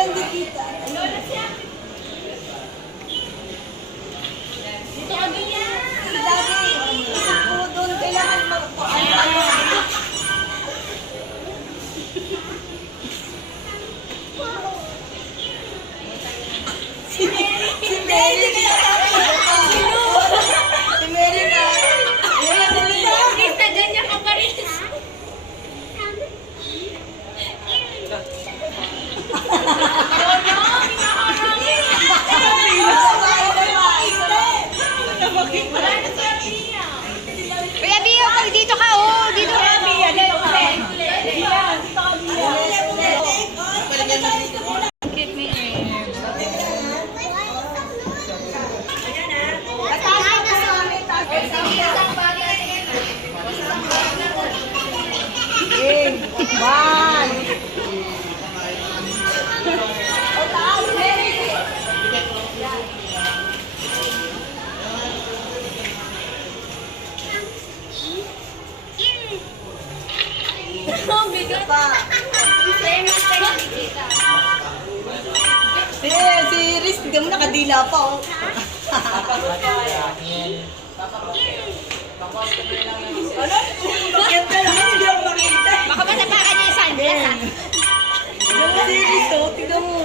lang dito. Lola siya. Dito ka doon yan. Si Daddy, isip ko doon, kailangan ano. Si Mary na. Si Mary na. Krista, dyan niya ka pa rin. Wala na si Abia. Kuya Bio, pag dito ka, oh. Dito ka. Cute ni Oh, bigat. Same mistake ni Kita. Si Riz, tignan mo nakadila pa, oh. Ano? Bakit ka naman? Hindi ako makita. Baka matapakan niya yung sunglass, ha? Tignan mo si Riz, oh. Tignan mo.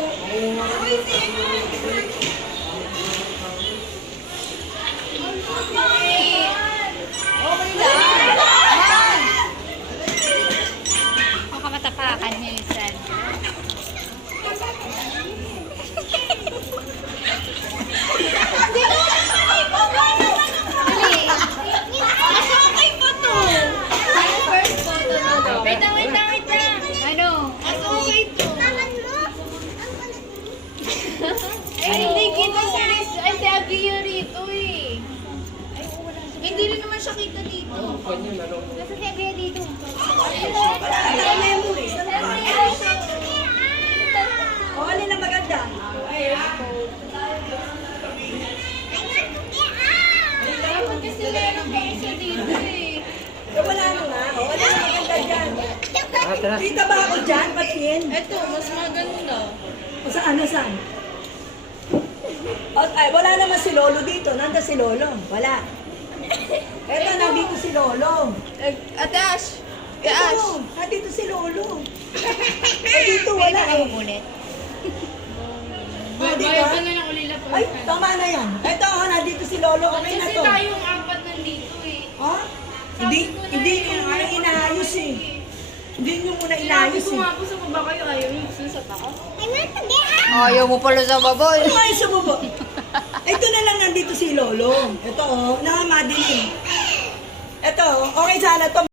Okay lang. Baka matapakan niya yung sunglass. Dali. Ano first photo na daw? Wait lang. Ano? Mas okay to. Ay, hindi kita si Riz. Ay, si Abia rito eh. Hindi rin naman siya kita dito. Nasa si Abia dito. O, alin na maganda? Dapat kasi meron pa siya dito eh. Wala na nga. O, alin na maganda dyan? Dito ba ako dyan? Patingin. Eto, mas maganda. O saan? Saan? O, ay, wala naman si Lolo dito. Nanda si Lolo? Wala. Eto, nandito si Lolo. Ate Ash. Ito, nandito si Lolo. Eh, dito wala eh. Ulit. Ah, di Bayad ba? ka na lang ulila po. Ay, tama na yan. Eto, nandito si Lolo. Okay na Kasi to. tayong apat nandito eh. Ha? Hindi nyo muna inayos eh. Hindi nyo muna inayos Sabi ko eh. nga po sa baba kayo, ayaw yung gusto sa taas. Ayaw mo pala sa baboy. Ano ayos sa baba? Ito na lang nandito si Lolo. Ito oh, nakamadilim. Ito, okay sana to.